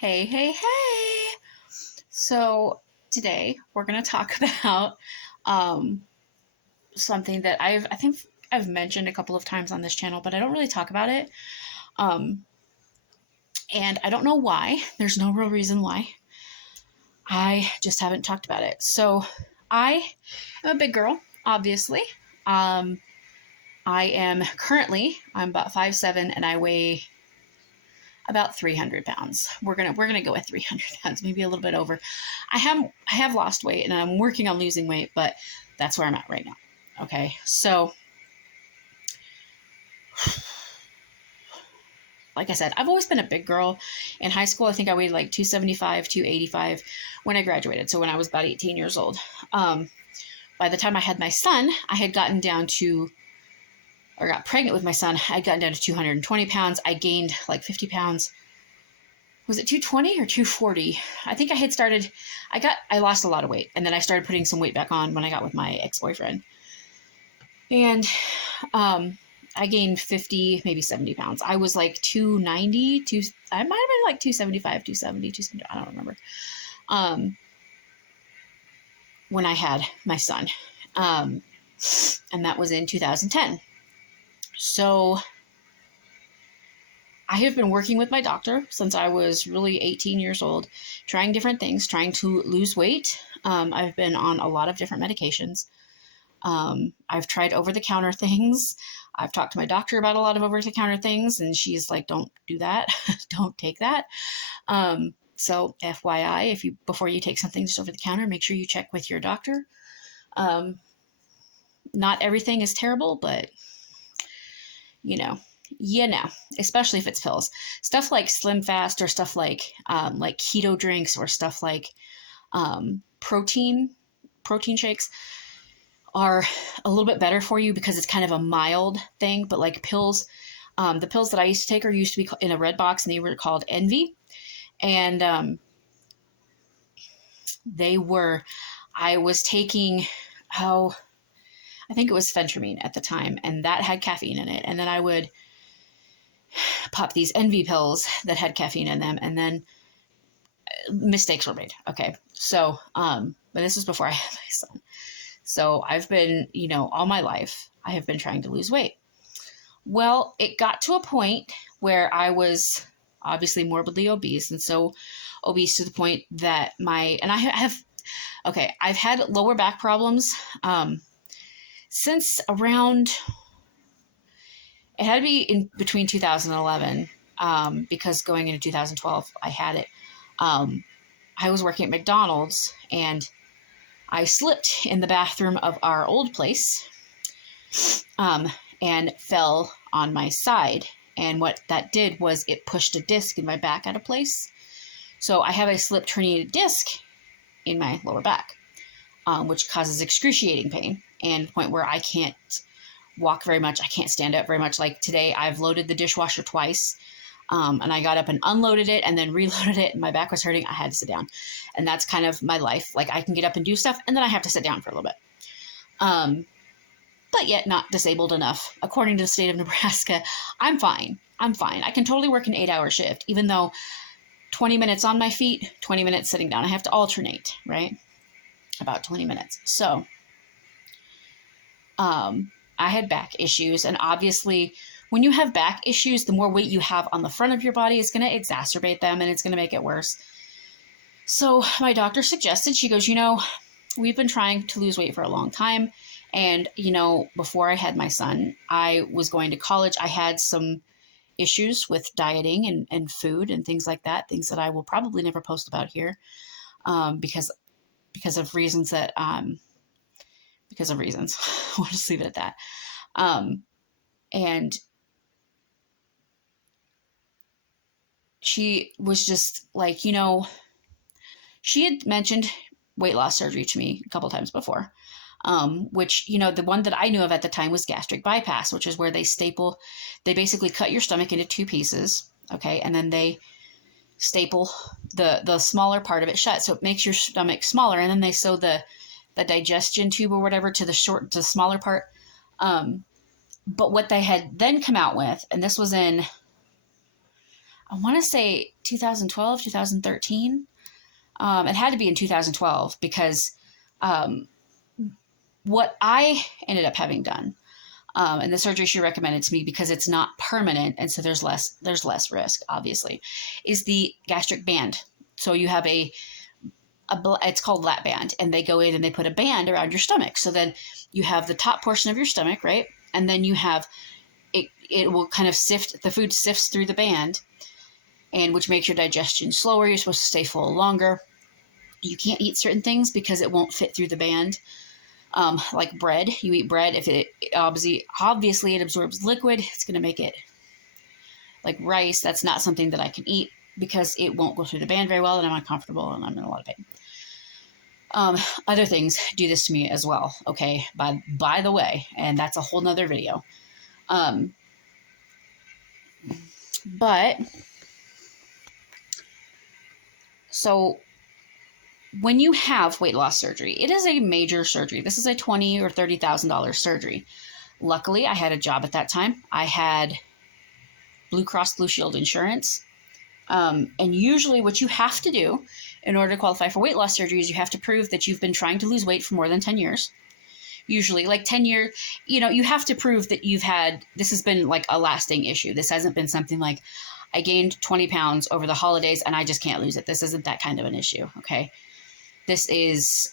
Hey, hey, hey! So today we're gonna talk about um, something that I think I've mentioned a couple of times on this channel, but I don't really talk about it. Um, and I don't know why. There's no real reason why. I just haven't talked about it. So I am a big girl, obviously. Um, I'm about 5'7" and I weigh about 300 pounds. We're gonna go with 300 pounds, maybe a little bit over. I have lost weight and I'm working on losing weight, but that's where I'm at right now. Okay, so like I said, I've always been a big girl. In high school, I think I weighed like 275, 285 when I graduated. So when I was about 18 years old. By the time I had my son, I had gotten down to, or got pregnant with my son, I'd gotten down to 220 pounds. I gained like 50 pounds. Was it 220 or 240? I think I lost a lot of weight, and then I started putting some weight back on when I got with my ex-boyfriend. And I gained 50, maybe 70 pounds. I was like 290, I might have been like 275, 270, 270, I don't remember. When I had my son. And that was in 2010. So I have been working with my doctor since I was really 18 years old, trying different things, trying to lose weight. I've been on a lot of different medications. I've tried over-the-counter things. I've talked to my doctor about a lot of over-the-counter things, and she's like, don't do that. Don't take that. So FYI, before you take something just over the counter, make sure you check with your doctor. Not everything is terrible, but you know, especially if it's pills. Stuff like Slim Fast or stuff like keto drinks or stuff like protein shakes are a little bit better for you because it's kind of a mild thing. But like pills, the pills that I used to take used to be in a red box, and they were called Envy. And I was taking, I think it was phentermine at the time, and that had caffeine in it. And then I would pop these Envy pills that had caffeine in them, and then mistakes were made. Okay. So, but this was before I had my son. So I've been, all my life, I have been trying to lose weight. Well, it got to a point where I was obviously morbidly obese, and so obese to the point that I've had lower back problems since around, it had to be in between 2011, because going into 2012, I had it. I was working at McDonald's, and I slipped in the bathroom of our old place, and fell on my side. And what that did was it pushed a disc in my back out of place. So I have a slipped herniated disc in my lower back, which causes excruciating pain, and the point where I can't walk very much. I can't stand up very much. Like today, I've loaded the dishwasher twice, and I got up and unloaded it and then reloaded it, and my back was hurting. I had to sit down, and that's kind of my life. Like I can get up and do stuff, and then I have to sit down for a little bit. But yet not disabled enough. According to the state of Nebraska, I'm fine. I can totally work an 8-hour shift, even though 20 minutes on my feet, 20 minutes sitting down. I have to alternate, right? About 20 minutes. So, I had back issues, and obviously when you have back issues, the more weight you have on the front of your body is going to exacerbate them, and it's going to make it worse. So my doctor suggested, she goes, we've been trying to lose weight for a long time. And, before I had my son, I was going to college. I had some issues with dieting and food and things like that, things that I will probably never post about here, because of reasons that, we'll just leave it at that. And she was just like, she had mentioned weight loss surgery to me a couple times before. Which, the one that I knew of at the time was gastric bypass, which is where they basically cut your stomach into two pieces. Okay. And then they staple the smaller part of it shut. So it makes your stomach smaller. And then they sew the digestion tube or whatever to the smaller part. But what they had then come out with, and this was in, I want to say 2012, 2013. It had to be in 2012 because um, what I ended up having done, and the surgery she recommended to me because it's not permanent, and so there's less risk, obviously, is the gastric band. So you have it's called lap band, and they go in and they put a band around your stomach. So then you have the top portion of your stomach, right? And then you have it will kind of the food sifts through the band, and which makes your digestion slower. You're supposed to stay full longer. You can't eat certain things because it won't fit through the band. Like bread, you eat bread. If it obviously it absorbs liquid, it's going to make it like rice. That's not something that I can eat because it won't go through the band very well, and I'm uncomfortable and I'm in a lot of pain. Other things do this to me as well. Okay. By the way, and that's a whole nother video. But so when you have weight loss surgery, it is a major surgery. This is a $20,000 or $30,000 surgery. Luckily, I had a job at that time. I had Blue Cross Blue Shield insurance. And usually what you have to do in order to qualify for weight loss surgery is you have to prove that you've been trying to lose weight for more than 10 years. Usually like 10 years, you have to prove that this has been like a lasting issue. This hasn't been something like I gained 20 pounds over the holidays and I just can't lose it. This isn't that kind of an issue. Okay.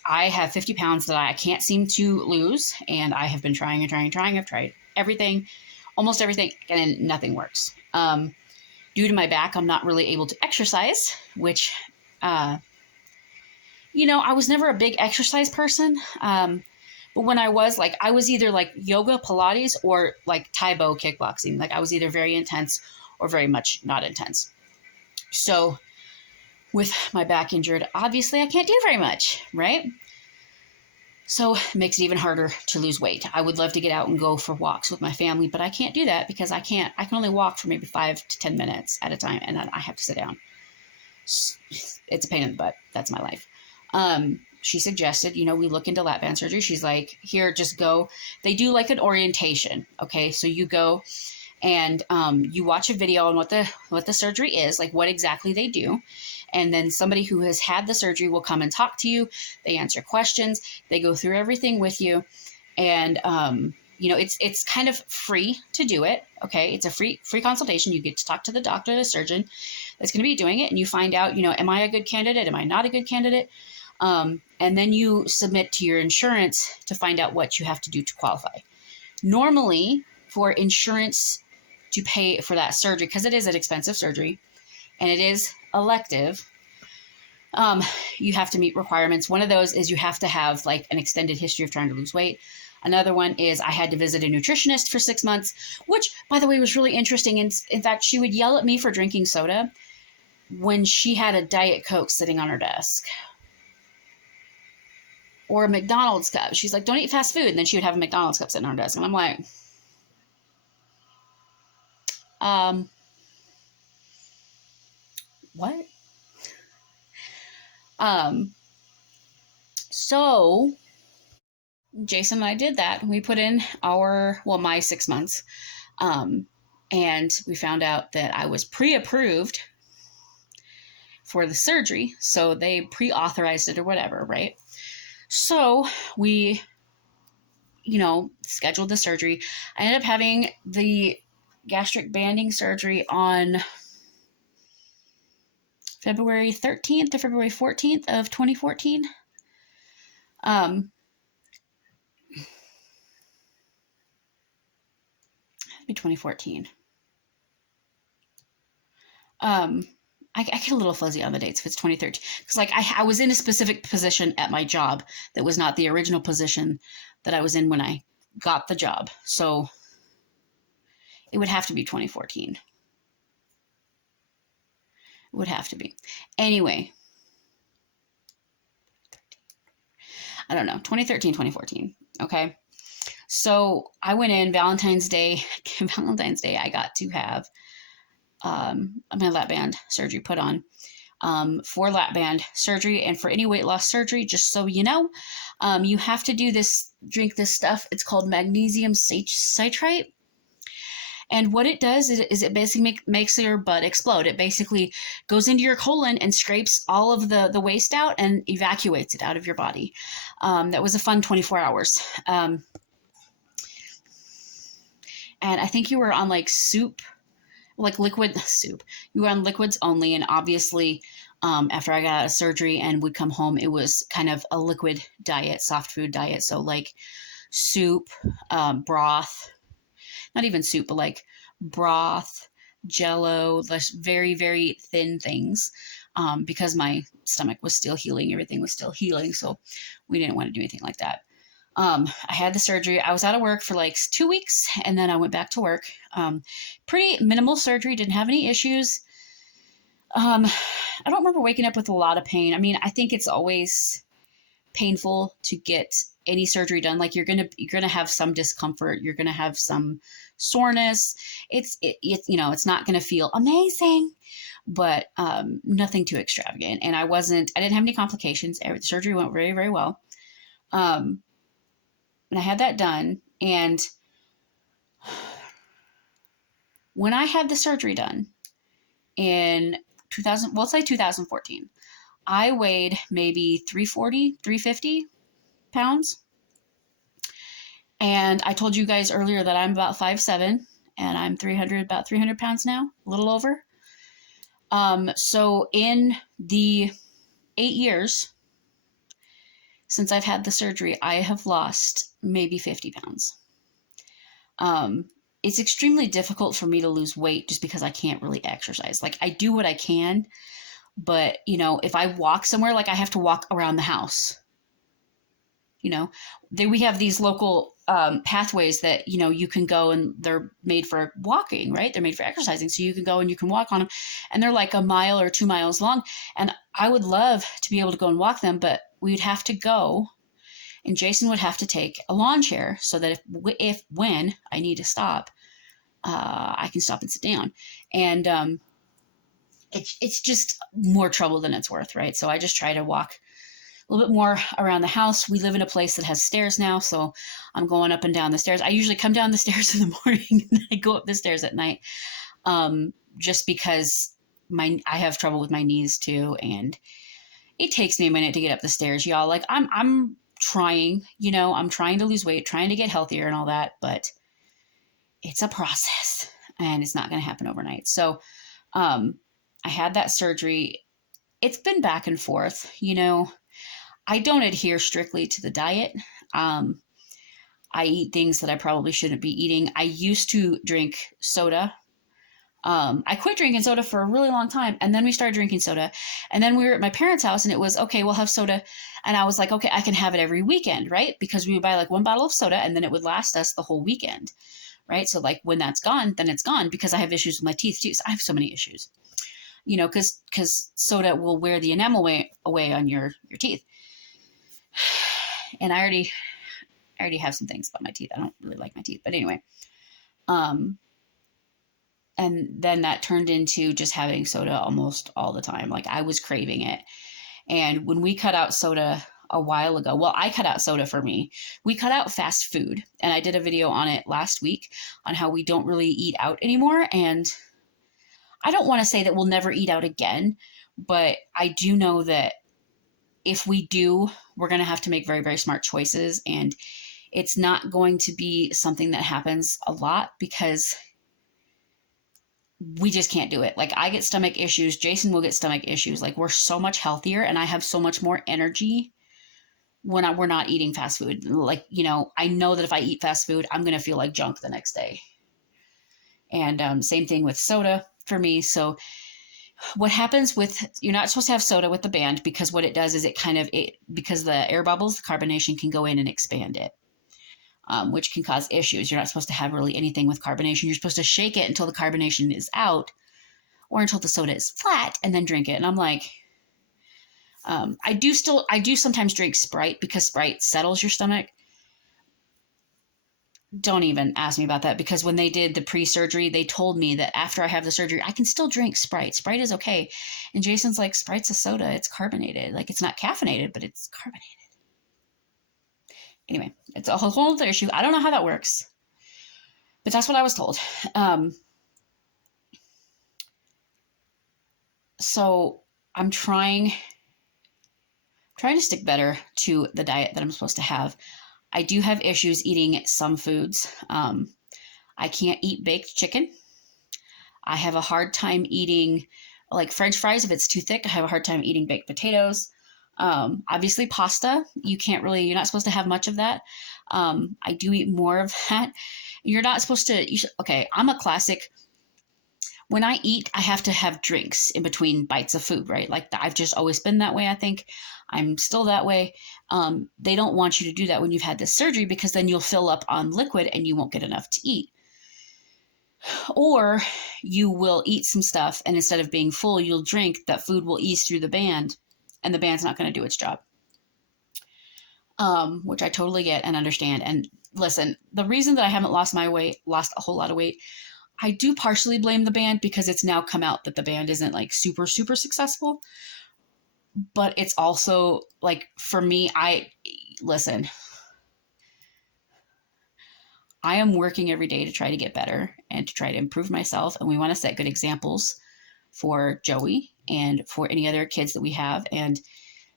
I have 50 pounds that I can't seem to lose, and I have been trying and trying. I've tried everything, almost everything, and nothing works. Due to my back, I'm not really able to exercise, which, I was never a big exercise person. But when I was either like yoga, Pilates, or like Taibo kickboxing. Like I was either very intense or very much not intense. So with my back injured, obviously I can't do very much, right? So it makes it even harder to lose weight. I would love to get out and go for walks with my family, but I can't do that because I can only walk for maybe 5 to 10 minutes at a time, and then I have to sit down. It's a pain in the butt. That's my life. She suggested, we look into lap band surgery. She's like, here, just go. They do like an orientation. Okay. So you go and you watch a video on what the surgery is, like what exactly they do. And then somebody who has had the surgery will come and talk to you. They answer questions. They go through everything with you. And, it's kind of free to do it. Okay. It's a free consultation. You get to talk to the doctor, the surgeon that's going to be doing it. And you find out, am I a good candidate? Am I not a good candidate? And then you submit to your insurance to find out what you have to do to qualify. Normally for insurance to pay for that surgery, because it is an expensive surgery and it is elective, you have to meet requirements. One of those is you have to have like an extended history of trying to lose weight. Another one is I had to visit a nutritionist for 6 months, which, by the way, was really interesting. And in fact, she would yell at me for drinking soda when she had a Diet Coke sitting on her desk or a McDonald's cup. She's like, don't eat fast food. And then she would have a McDonald's cup sitting on her desk. And I'm like, what? So Jason and I did that. We put in my 6 months. And we found out that I was pre-approved for the surgery. So they pre-authorized it or whatever, right? So we, scheduled the surgery. I ended up having the gastric banding surgery on February 13th or February 14th of 2014. Be 2014. I get a little fuzzy on the dates if it's 2013, because I was in a specific position at my job that was not the original position that I was in when I got the job. So it would have to be 2014. It would have to be. Anyway, I don't know, 2013, 2014. Okay. So I went in Valentine's Day, I got to have my lap band surgery put on. For lap band surgery and for any weight loss surgery, just so you know, you have to drink this stuff. It's called magnesium citrate. And what it does is it basically makes your butt explode. It basically goes into your colon and scrapes all of the waste out and evacuates it out of your body. That was a fun 24 hours. And I think you were on like soup, like liquid soup. You were on liquids only. And obviously, after I got out of surgery and would come home, it was kind of a liquid diet, soft food diet. So like soup, broth, not even soup, but like broth, jello, less very, very thin things, because my stomach was still healing. Everything was still healing. So we didn't want to do anything like that. I had the surgery. I was out of work for like 2 weeks and then I went back to work. Pretty minimal surgery, didn't have any issues. I don't remember waking up with a lot of pain. I mean, I think it's always painful to get any surgery done. Like you're gonna have some discomfort. You're gonna have some soreness. It's not gonna feel amazing, but nothing too extravagant. And I didn't have any complications. The surgery went very, very well. And I had that done. And when I had the surgery done in 2014, I weighed maybe 340, 350 pounds. And I told you guys earlier that I'm about 5'7", and I'm about 300 pounds now, a little over. So in the 8 years since I've had the surgery, I have lost maybe 50 pounds. It's extremely difficult for me to lose weight just because I can't really exercise. Like I do what I can, but if I walk somewhere, like I have to walk around the house. We have these local pathways that you can go, and they're made for walking, right? They're made for exercising, so you can go and you can walk on them, and they're like a mile or 2 miles long. And I would love to be able to go and walk them, but we'd have to go, and Jason would have to take a lawn chair so that when I need to stop, I can stop and sit down. And it's just more trouble than it's worth, right? So I just try to walk a little bit more around the house. We live in a place that has stairs now, so I'm going up and down the stairs. I usually come down the stairs in the morning and I go up the stairs at night, just because I have trouble with my knees too, and it takes me a minute to get up the stairs, y'all. Like I'm trying, I'm trying to lose weight, trying to get healthier and all that, but it's a process and it's not going to happen overnight. So I had that surgery. It's been back and forth, I don't adhere strictly to the diet. I eat things that I probably shouldn't be eating. I used to drink soda. I quit drinking soda for a really long time, and then we started drinking soda. And then we were at my parents' house, and it was, okay, we'll have soda. And I was like, okay, I can have it every weekend, right? Because we would buy like one bottle of soda, and then it would last us the whole weekend, right? So like when that's gone, then it's gone, because I have issues with my teeth too. So I have so many issues, because soda will wear the enamel away on your teeth. And I already have some things about my teeth. I don't really like my teeth, but anyway. And then that turned into just having soda almost all the time. Like I was craving it. And when we cut out soda a while ago, well, I cut out soda for me. We cut out fast food. And I did a video on it last week on how we don't really eat out anymore. And I don't want to say that we'll never eat out again, but I do know that if we do, we're going to have to make very, very smart choices. And it's not going to be something that happens a lot, because we just can't do it. Like I get stomach issues. Jason will get stomach issues. Like we're so much healthier, and I have so much more energy when we're not eating fast food. Like, I know that if I eat fast food, I'm going to feel like junk the next day. And same thing with soda for me. So what happens you're not supposed to have soda with the band, because what it does is because the air bubbles, the carbonation can go in and expand it, which can cause issues. You're not supposed to have really anything with carbonation. You're supposed to shake it until the carbonation is out, or until the soda is flat, and then drink it. And I'm like, I do sometimes drink Sprite, because Sprite settles your stomach. Don't even ask me about that, because when they did the pre-surgery, they told me that after I have the surgery, I can still drink Sprite. Sprite is okay. And Jason's like, Sprite's a soda. It's carbonated. Like it's not caffeinated, but it's carbonated. Anyway, it's a whole other issue. I don't know how that works. But that's what I was told. So I'm trying to stick better to the diet that I'm supposed to have. I do have issues eating some foods. I can't eat baked chicken. I have a hard time eating like French fries if it's too thick. I have a hard time eating baked potatoes. Obviously pasta, you're not supposed to have much of that. I do eat more of that. You're not supposed to, okay, I'm a classic. When I eat, I have to have drinks in between bites of food, right? Like I've just always been that way, I think. I'm still that way. They don't want you to do that when you've had this surgery because then you'll fill up on liquid and you won't get enough to eat. Or you will eat some stuff and instead of being full, you'll drink. That food will ease through the band and the band's not going to do its job. Which I totally get and understand. And listen, the reason that I haven't lost a whole lot of weight, I do partially blame the band because it's now come out that the band isn't like super, super successful. But it's also like, for me, listen, I am working every day to try to get better and to try to improve myself. And we want to set good examples for Joey and for any other kids that we have. And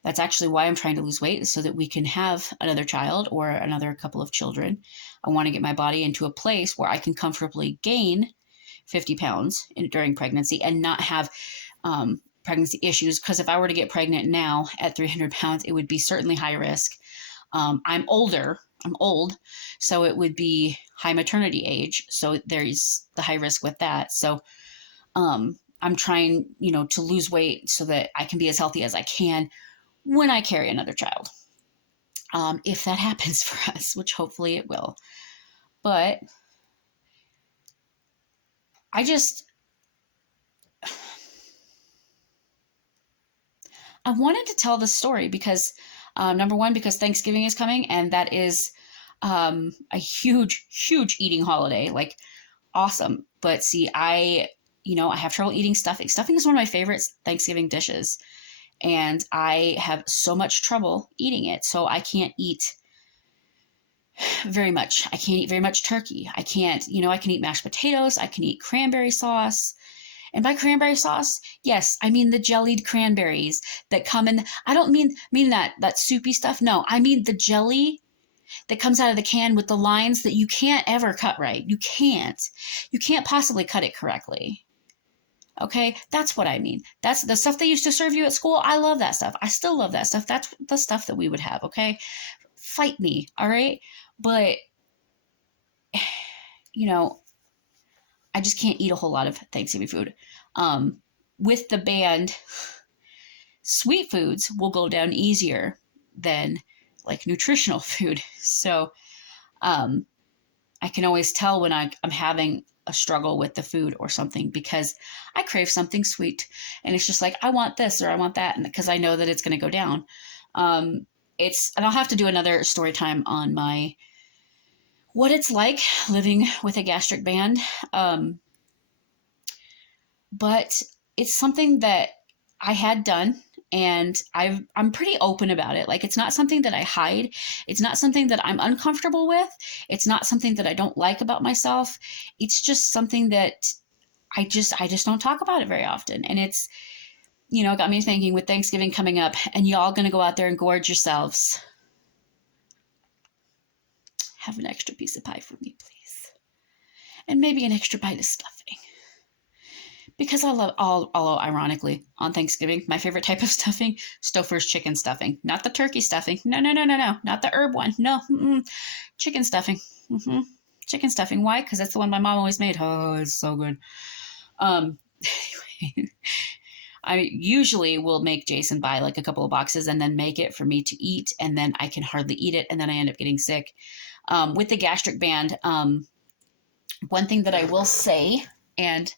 that's actually why I'm trying to lose weight, so that we can have another child or another couple of children. I want to get my body into a place where I can comfortably gain 50 pounds during pregnancy and not have pregnancy issues. Because if I were to get pregnant now at 300 pounds, it would be certainly high risk. I'm old, so it would be high maternity age. So there's the high risk with that. So I'm trying, to lose weight so that I can be as healthy as I can when I carry another child. If that happens for us, which hopefully it will. But I wanted to tell this story because, number one, because Thanksgiving is coming, and that is a huge, huge eating holiday. Like, awesome. But see, I have trouble eating stuffing. Stuffing is one of my favorite Thanksgiving dishes, and I have so much trouble eating it. So I can't eat very much. I can't eat very much turkey. I can't, I can eat mashed potatoes. I can eat cranberry sauce. And by cranberry sauce, yes, I mean the jellied cranberries that come in. I don't mean that soupy stuff. No, I mean the jelly that comes out of the can with the lines that you can't ever cut right. You can't possibly cut it correctly. Okay, that's what I mean. That's the stuff they used to serve you at school. I love that stuff. I still love that stuff. That's the stuff that we would have. Okay, fight me. All right, but I just can't eat a whole lot of Thanksgiving food. With the band, sweet foods will go down easier than like nutritional food. So I can always tell when I'm having a struggle with the food or something because I crave something sweet and it's just like, I want this or I want that. And because I know that it's going to go down. And I'll have to do another story time on what it's like living with a gastric band. But it's something that I had done and I'm pretty open about it. Like, it's not something that I hide. It's not something that I'm uncomfortable with. It's not something that I don't like about myself. It's just something that I just don't talk about it very often. And it's, got me thinking with Thanksgiving coming up and y'all going to go out there and gorge yourselves. Have an extra piece of pie for me, please. And maybe an extra bite of stuffing. Because I love although ironically, on Thanksgiving, my favorite type of stuffing, Stouffer's chicken stuffing. Not the turkey stuffing. No. Not the herb one. No. Chicken stuffing. Chicken stuffing. Why? Because that's the one my mom always made. Oh, it's so good. Anyway, I usually will make Jason buy like a couple of boxes and then make it for me to eat. And then I can hardly eat it. And then I end up getting sick. With the gastric band, one thing that I will say, and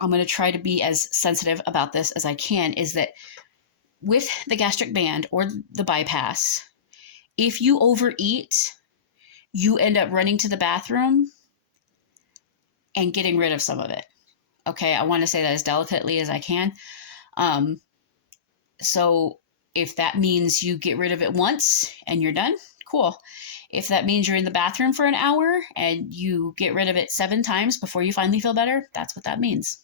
I'm going to try to be as sensitive about this as I can, is that with the gastric band or the bypass, if you overeat, you end up running to the bathroom and getting rid of some of it. Okay, I want to say that as delicately as I can. So if that means you get rid of it once and you're done, cool. If that means you're in the bathroom for an hour and you get rid of it 7 times before you finally feel better, that's what that means.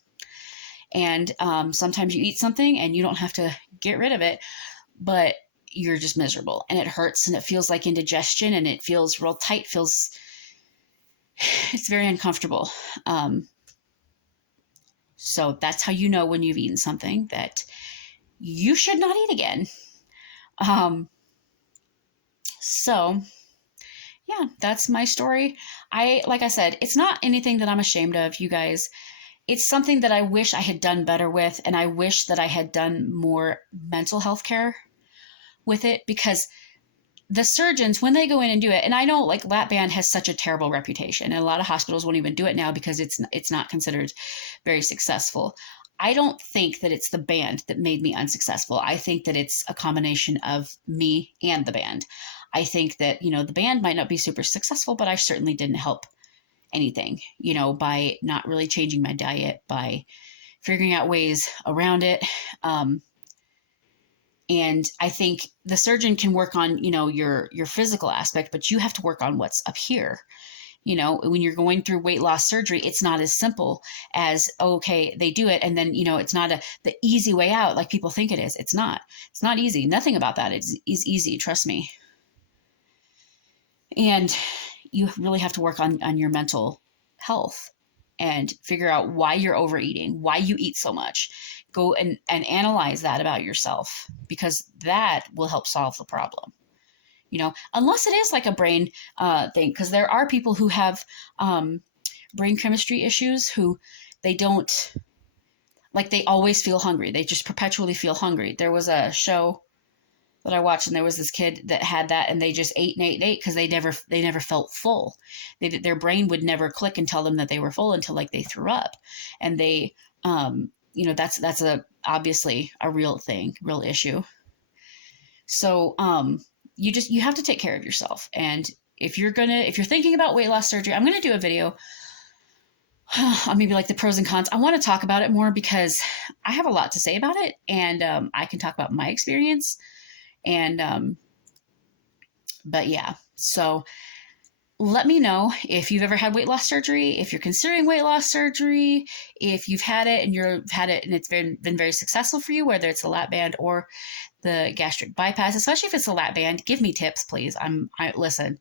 And sometimes you eat something and you don't have to get rid of it, but you're just miserable and it hurts and it feels like indigestion and it feels real tight, it's very uncomfortable. So that's how you know when you've eaten something that you should not eat again. So yeah, that's my story. Like I said, it's not anything that I'm ashamed of, you guys. It's something that I wish I had done better with, and I wish that I had done more mental health care with it, because the surgeons, when they go in and do it, and I know like lap band has such a terrible reputation, and a lot of hospitals won't even do it now because it's not considered very successful. I don't think that it's the band that made me unsuccessful. I think that it's a combination of me and the band. I think that, the band might not be super successful, but I certainly didn't help anything, by not really changing my diet, by figuring out ways around it. And I think the surgeon can work on, your physical aspect, but you have to work on what's up here. When you're going through weight loss surgery, it's not as simple as, okay, they do it. And then, it's not the easy way out like people think it is. It's not easy. Nothing about that is easy. Trust me. And you really have to work on your mental health and figure out why you're overeating, why you eat so much. Go and analyze that about yourself, because that will help solve the problem. Unless it is like a brain thing, because there are people who have brain chemistry issues who they don't, like, they always feel hungry. They just perpetually feel hungry. There was a show that I watched, and there was this kid that had that, and they just ate and ate and ate because they never felt full. Their brain would never click and tell them that they were full until like they threw up, and they, that's obviously a real thing, real issue. So you have to take care of yourself, and if you're thinking about weight loss surgery, I'm gonna do a video on maybe like the pros and cons. I want to talk about it more because I have a lot to say about it, and I can talk about my experience. And, but yeah, so let me know if you've ever had weight loss surgery, if you're considering weight loss surgery, if you've had it and it's been very successful for you, whether it's the lap band or the gastric bypass, especially if it's the lap band. Give me tips, please. Listen,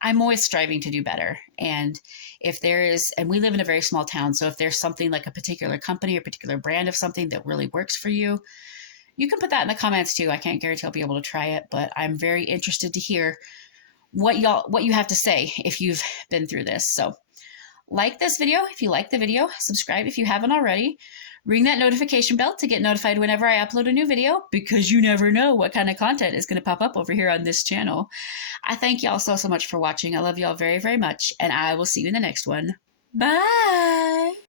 I'm always striving to do better. And if and we live in a very small town, so if there's something like a particular company or particular brand of something that really works for you, you can put that in the comments too. I can't guarantee I'll be able to try it, but I'm very interested to hear what you have to say if you've been through this. So like this video if you like the video, subscribe if you haven't already, ring that notification bell to get notified whenever I upload a new video, because you never know what kind of content is going to pop up over here on this channel. I thank y'all so much for watching. I love y'all very, very much, and I will see you in the next one. Bye!